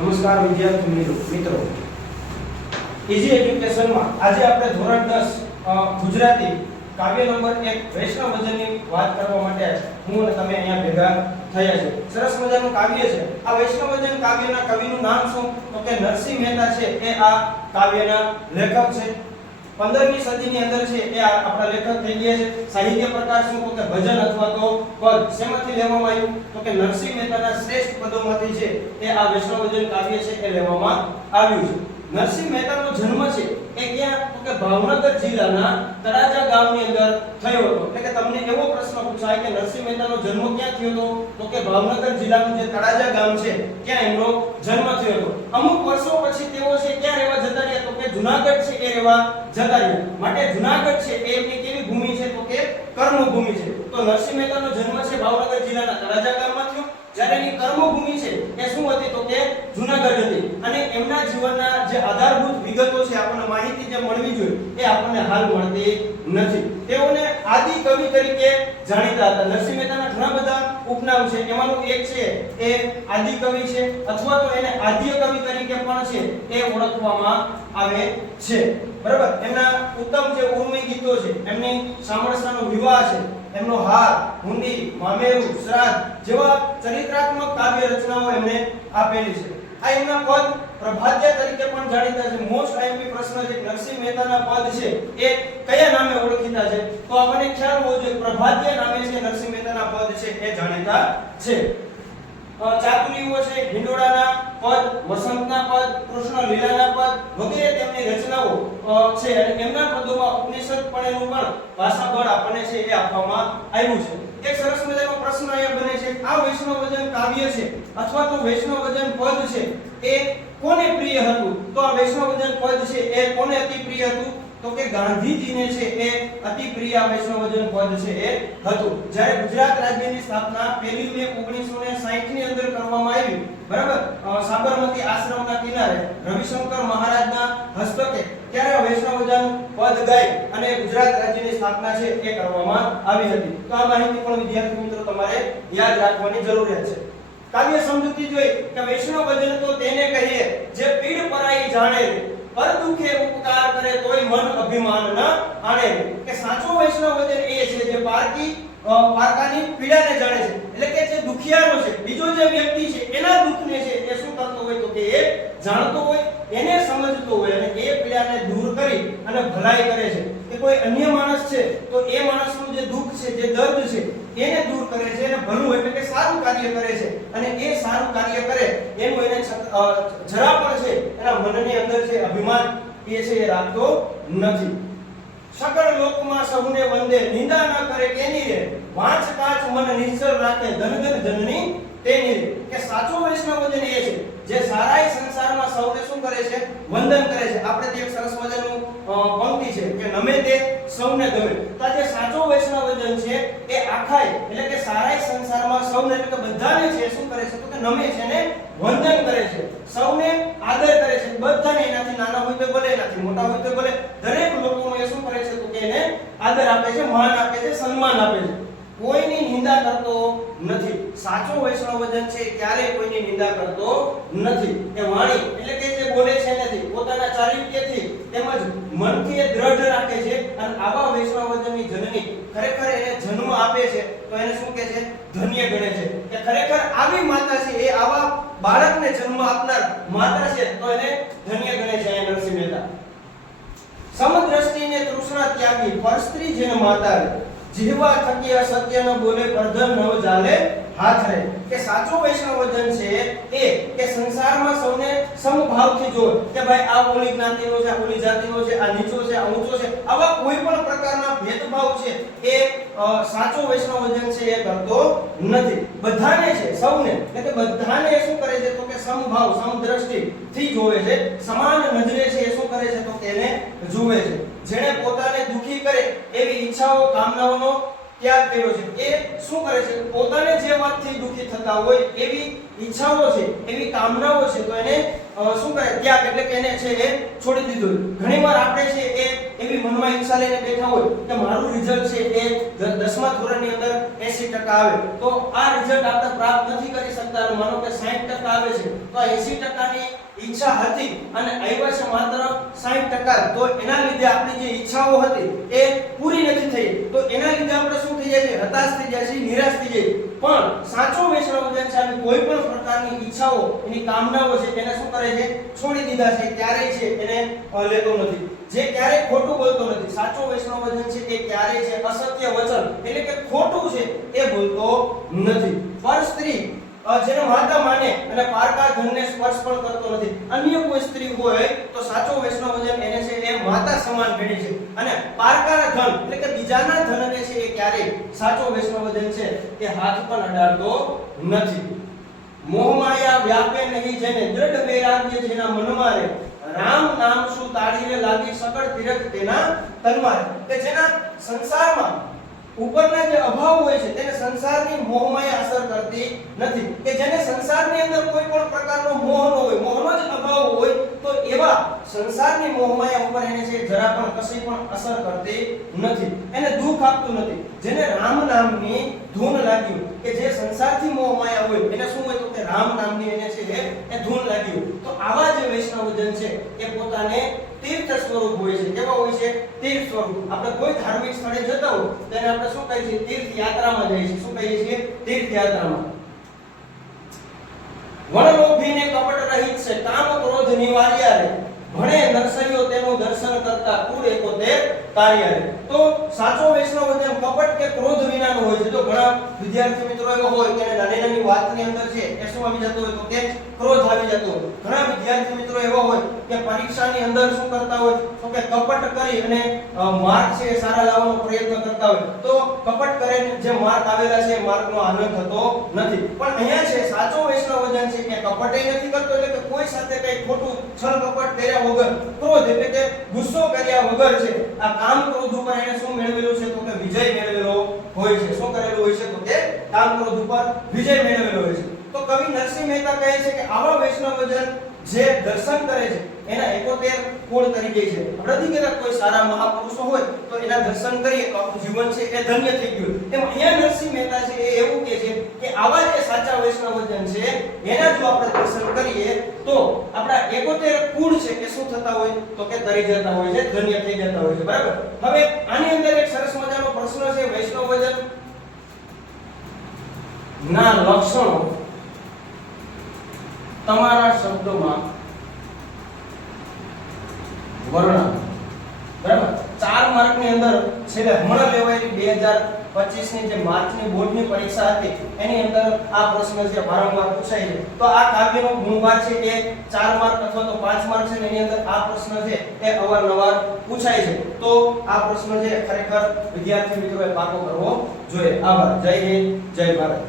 નમસ્કાર વિદ્યાર્થી મિત્રો, ઇઝી એજ્યુકેશનમાં આજે આપણે ધોરણ 10 ગુજરાતી કાવ્ય નંબર 1 વૈષ્ણવજનની વાત કરવા માટે હું અને તમે અહીંયા ભેગા થયા છે. સરસ મજાનું કાવ્ય છે. આ વૈષ્ણવજન કાવ્યના કવિનું નામ શું? તો કે નરસિંહ મહેતા છે એ આ કાવ્યના લેખક છે. 15મી સદીની અંદર છે એ આપણા લેખક થઈ ગયા છે. સાહિત્ય પ્રકાર શું? તો કે ભજન અથવા તો પદ. શેમાંથી લેવામાં આવ્યું? તો કે નરસિંહ મહેતાના શ્રેષ્ઠ પદોમાંથી છે એ આ વૈષ્ણવજન કાવ્ય છે એ લેવામાં આવ્યું છે. નરસિંહ મહેતાનો જન્મ છે એ ક્યાં? તો કે ભાવનગર જિલ્લાના તળાજા ગામની અંદર થયો હતો. એટલે કે તમને એવો પ્રશ્ન પૂછાય કે નરસિંહ મહેતાનો જન્મ ક્યાં થયો હતો? તો કે ભાવનગર જિલ્લાનું જે તળાજા ગામ છે ત્યાં એમનો જન્મ થયો હતો. અમુક વર્ષો પછી તેઓ છે ક્યાં રહેવા જતા રહ્યા? તો કે જૂનાગઢ છે એ રહેવા જતા રહ્યા. માટે જૂનાગઢ છે એ એમની કેવી ભૂમિ છે? તો કે કર્મભૂમિ છે. તો નરસિંહ મહેતાનો જન્મ છે ભાવનગર જિલ્લાના તળાજા ગામમાં થયો. જ્યારે એની કર્મભૂમિ છે એ શું હતી? તો કે જૂનાગઢ હતી. અને એમના જીવનના જે આધારભૂત વિગતો છે, આપણને માહિતી જે મળવી જોઈએ એ આપણને હાલ મળતી નથી. તેઓને આદિ કવિ તરીકે જાણીતા હતા. નરસિંહ મહેતાના ઘણા બધા ઉપનામ છે. એમાંનું એક છે એ આદિ કવિ છે, અથવા તો એને આદ્ય કવિ તરીકે પણ છે એ ઓળખવામાં આવે છે. બરાબર. એમના ઉત્તમ જે ઉર્મી ગીતો છે, એમની સામરસાનો વિવાહ છે, એમનો હાર, હુંડી, મામેરું, શ્રાદ્ધ જેવા ચરિત્રાત્મક કાવ્ય રચનાઓ એમને આપેલી છે. આ એમના પદ પ્રભાત્ય તરીકે પણ જાણીતા છે. મોસ્ટ આઈએમપી પ્રશ્ન છે નરસિંહ મહેતાના પદ છે એ કયા નામે ઓળખીતા છે? તો આપણને ખ્યાલ હોવો જોઈએ પ્રભાત્ય નામે છે નરસિંહ મહેતાના પદ છે એ જાણીતા છે. ચાતુરીઓ છે, હિંડોળાના પદ, વસંતના પદ, કૃષ્ણ લીલાના પદ વગેરે તેમની રચનાઓ છે. અને એમના પદોમાં ઉપનિષદ પણેનું પણ ભાષાબળ આપણને છે એ આપવામાં આવ્યું છે. એક સરસ મજાનો પ્રશ્ન અહીંયા બને છે, આ વૈષ્ણવજન કાવ્ય છે અથવા તો વૈષ્ણવજન પદ છે એ કોને પ્રિય હતું? તો આ વૈષ્ણવજન પદ છે એ કોને અતિ પ્રિય હતું? તો કે ગાંધીજીને છે એ અતિ પ્રિય વૈષ્ણવજન પદ છે એ હતું. જ્યારે ગુજરાત રાજ્યની સ્થાપના 1 મે 1960 ની અંદર કરવામાં આવી, બરાબર, સાબરમતી આશ્રમના કિનારે રવિશંકર મહારાજના હસ્તકે ત્યારે વૈષ્ણવજન પદ ગાઈ અને ગુજરાત રાજ્યની સ્થાપના છે એ કરવામાં આવી હતી. તો આ માહિતી પણ વિદ્યાર્થી મિત્રો તમારે યાદ રાખવાની જરૂરિયાત છે. કાવ્ય સમજૂતી જોઈ કે વૈષ્ણવજન તો તેને કહીએ જે પીડ પરાઈ જાણે, પર દુખે ઉપકાર કરે તોય મન અભિમાન ન આણે. કે સાચો વૈષ્ણવજન એ છે જે પારકાની પીડાને જાણે છે. એટલે કે જે દુખિયારો છે, બીજો જે વ્યક્તિ છે એના દુખને છે એ શું કરતો હોય? તો કે એ જાણતો હોય, એને સમજતો હોય અને એ પીડાને દૂર કરી અને ભલાઈ કરે છે. કે કોઈ અન્ય માણસ છે તો એ માણસનું જે દુઃખ છે, જે દર્દ છે એને દૂર કરે છે અને ભલું એટલે કે સારું કાર્ય કરે છે. અને એ સારું કાર્ય કરે એનું એને જરા પણ છે એના મનની અંદર છે અભિમાન એ છે એ રાખતો નથી. સકળ લોકમાં સહુને વંદે, નિંદા ન કરે કેની રે, વાંચ કાચ મન નિશ્ચલ રાખે, ધન ધન જનની તેની રે. કે સાચો વૈષ્ણવજન એ છે જે સારાય સંસારમાં સૌને શું કરે છે? વંદન કરે છે. આપણે તે એક સરસ મજાનું પંક્તિ છે કે નમે તે સૌને ગમે. તો આ જે સાચો વૈષ્ણવજન છે એ આખાય એટલે કે સારાય સંસારમાં સૌને એટલે કે બધાને છે શું કરે છે? તો કે નમે છે ને વંદન કરે છે, સૌને આદર કરે છે. બધાને, એનાથી નાના હોય તો ભલે, એનાથી મોટા હોય તો ભલે, દરેક લોકોનો એ શું કરે છે? તો કે એને આદર આપે છે, માન આપે છે, સન્માન આપે છે. કોઈની નિંદા કરતો નથી. સાચો વૈષ્ણવજન છે ક્યારે કોઈની નિંદા કરતો નથી. એ વાણી એટલે કે જે બોલે છે એનાથી, પોતાના ચારિત્ર્યથી તેમજ મનથી એ દ્રઢ રાખે છે. અને આવા વૈષ્ણવજનની જનની ખરેખર એને જન્મ આપે છે તો એને શું કહે છે? ધન્ય ગણે છે. કે ખરેખર આવી માતા છે એ આવા બાળકને જન્મ આપનાર માતા છે તો એને ધન્ય ગણે છે. એ નરસિંહ મહેતા સમદ્રષ્ટિને તૃષ્ણા ત્યાગી, પરસ્ત્રી જેને માતા રે, જીવા થકી અસત્ય ન બોલે, પરધન ન ચાલે હાથ રે. કે સાચો વૈષ્ણવજન છે એ કે સંસારમાં સૌને સમભાવથી જોવે કે ભાઈ આ ઓલી જ્ઞાતિનો છે, આ ઓલી જાતિનો છે, આ નીચો છે, આ ઊંચો છે, આવા કોઈ પણ પ્રકારના ભેદભાવ છે એ સાચો વૈષ્ણવજન છે એ કરતો નથી. બધાને છે, સૌને એટલે કે બધાને શું કરે છે? તો કે સમભાવ, સમદ્રષ્ટિ થી જોવે છે, સમાન નજરે છે એ શું કરે છે? તો કે એને જુએ છે. જેણે પોતાને દુખી કરે એવી ઈચ્છાઓ, કામનાઓનો ત્યાગ કર્યો છે. એ શું કરે છે? પોતાને જે વાતથી દુખી થતા હોય એવી ઈચ્છાઓ છે, એવી કામનાઓ છે તો એને શું કરે ત્યાગ એટલે કે એને છે એ છોડી દીધું. ઘણીવાર આપણે છે એ એવી મનમાં ઈચ્છા લઈને બેઠા હોય કે મારું રિઝલ્ટ છે એ 10મા ધોરણની અંદર 80% આવે, તો આ રિઝલ્ટ આપણે પ્રાપ્ત નથી કરી શકતા અને માનો કે 60% આવે છે, તો આ 80%ની ઈચ્છા હતી અને આવ્યા છે માત્ર 60%, તો એના લીધે આપણી જે ઈચ્છાઓ હતી એ પૂરી નથી થઈ, તો એના લીધે આપણે શું થઈ જાય છે, હતાશ થઈ જાય છે, નિરાશ થઈ જાય. પણ સાચો વૈષ્ણવજન છે અને કોઈ પણ પ્રકારની ઈચ્છાઓ એની કામનાઓ છે એને શું કરે છે, છોડી દીધા છે, ક્યારેય છે એને લેતો નથી, જે ક્યારેય ખોટું બોલતો નથી. સાચો વૈષ્ણવજન છે એ ક્યારેય છે અસત્ય વચન એટલે કે ખોટું છે એ બોલતો નથી. પર સ્ત્રી જેને માતા માને અને પારકા ધનને સ્પર્શ પણ કરતો નથી. અન્ય કોઈ સ્ત્રી હોય તો સાચો વૈષ્ણવજન એને છે એ માતા સમાન ગણે છે અને પારકાના ધન એટલે કે બીજાના ધનને છે એ ક્યારેય સાચો વૈષ્ણવજન છે એ હાથ પણ અડાડતો નથી. મોહમાયા વ્યાપે નહીં જેને દ્રઢ વૈરાગ્ય જેના મનમાં રહે, રામ નામ શું તાળીને લાગી સકળ તીરથ તેના તનમાં રહે. કે જેના સંસારમાં ઉપરના જે અભાવ હોય છે તેને સંસારની મોહમાયા અસર કરતી નથી, કે જેને સંસારની અંદર કોઈ પણ પ્રકારનો મોહ ન હોય, મોહનો જ અભાવ હોય, તો એવા સંસારની મોહમાયા ઉપર એને છે જરા પણ કશી પણ અસર કરતી નથી, એને દુઃખ આપતું નથી. જેને રામ નામની ધૂન લાગી, કે જે સંસારથી મોહમાયા હોય એને શું હોય તો કે રામ નામની એને છે એ ધૂન લાગી હોય, તો આવા જે વૈષ્ણવજન છે એ પોતાને તીર્થ સ્વરૂપ હોય છે. કેવા હોય છે? તીર્થ સ્વરૂપ. આપણે કોઈ ધાર્મિક સ્થળે જતા હોય તેને આપણે શું કહીએ છીએ? તીર્થ યાત્રામાં જઈએ છીએ. શું કહીએ છીએ? તીર્થ યાત્રામાં. વણલોભીને કપટ રહિત છે, કામ ક્રોધ નિવાર્યા રે, ભણે નરસૈયો તેનું દર્શન કરતા કુળ 71 કાર્ય રે. તો સાચો વૈષ્ણવજન કપટ કે ક્રોધ વિનાનો હોય છે. જો ઘણા વિદ્યાર્થી મિત્રો એવો હોય કે નાની નાની વાતની અંદર છે એ શું આવી જતો હોય તો કે ક્રોધ આવી જતો હોય. ઘણા વિદ્યાર્થી મિત્રો એવા હોય કે પરીક્ષાની અંદર શું કરતા હોય તો કે કપટ કરી અને માર્ક છે એ સારા લાવવાનો પ્રયત્ન કરતા હોય, તો કપટ કરીને જે માર્ક આવેલા છે એ માર્કનો આનંદ થતો નથી. પણ અહીંયા છે સાચો વૈષ્ણવજન છે કે કપટે નથી કરતો, એટલે કે કોઈ સાથે કઈ ખોટું છળ કપટ કર્યા વગર, ક્રોધ એટલે કે ગુસ્સો કર્યા વગર છે આ કામ ક્રોધ ઉપર એને શું મેળવેલું છે તો કે વિજય મેળવેલો હોય છે. શું કરેલું હોય છે તો કે કામ ક્રોધ ઉપર વિજય મેળવેલો હોય છે. તો કવિ નરસિંહ મહેતા કહે છે કે આવા વૈષ્ણવજન જે દર્શન કરે છે એના 71 કુળ તરી જાય છે. આપણે કદાચ કોઈ સારા મહાપુરુષો હોય તો એના દર્શન કરીએ તો આપણું જીવન છે એ ધન્ય થઈ ગયું. તેમ અહીંયા નરસિંહ મહેતા છે એ એવું કહે છે કે આવા જે સાચા વૈષ્ણવજન છે એના જો આપણે દર્શન કરીએ તો આપણા 71 કુળ છે કે શું થતા હોય તો કે તરી જતા હોય છે, ધન્ય થઈ જતા હોય છે. બરાબર. હવે આની અંદર એક સરસ મજાનો પ્રશ્ન છે, વૈષ્ણવજન ના લક્ષણો તમારા શબ્દોમાં વર્ણન. બરાબર. 4 માર્કની અંદર છેલ્લે હમણાં લેવાયેલી 2025 ની જે માર્ચની બોર્ડની પરીક્ષા હતી એની અંદર આ પ્રશ્ન છે વારંવાર પૂછાય છે. તો આ કાવ્યનો ગુણભાર છે એ 4 માર્ક અથવા તો 5 માર્ક છે, એની અંદર આ પ્રશ્ન છે એ અવારનવાર પૂછાય છે. તો આ પ્રશ્ન છે ખરેખર વિદ્યાર્થી મિત્રોએ પાકો કરવો જોઈએ. આભાર. જય હિન્દ, જય ભારત.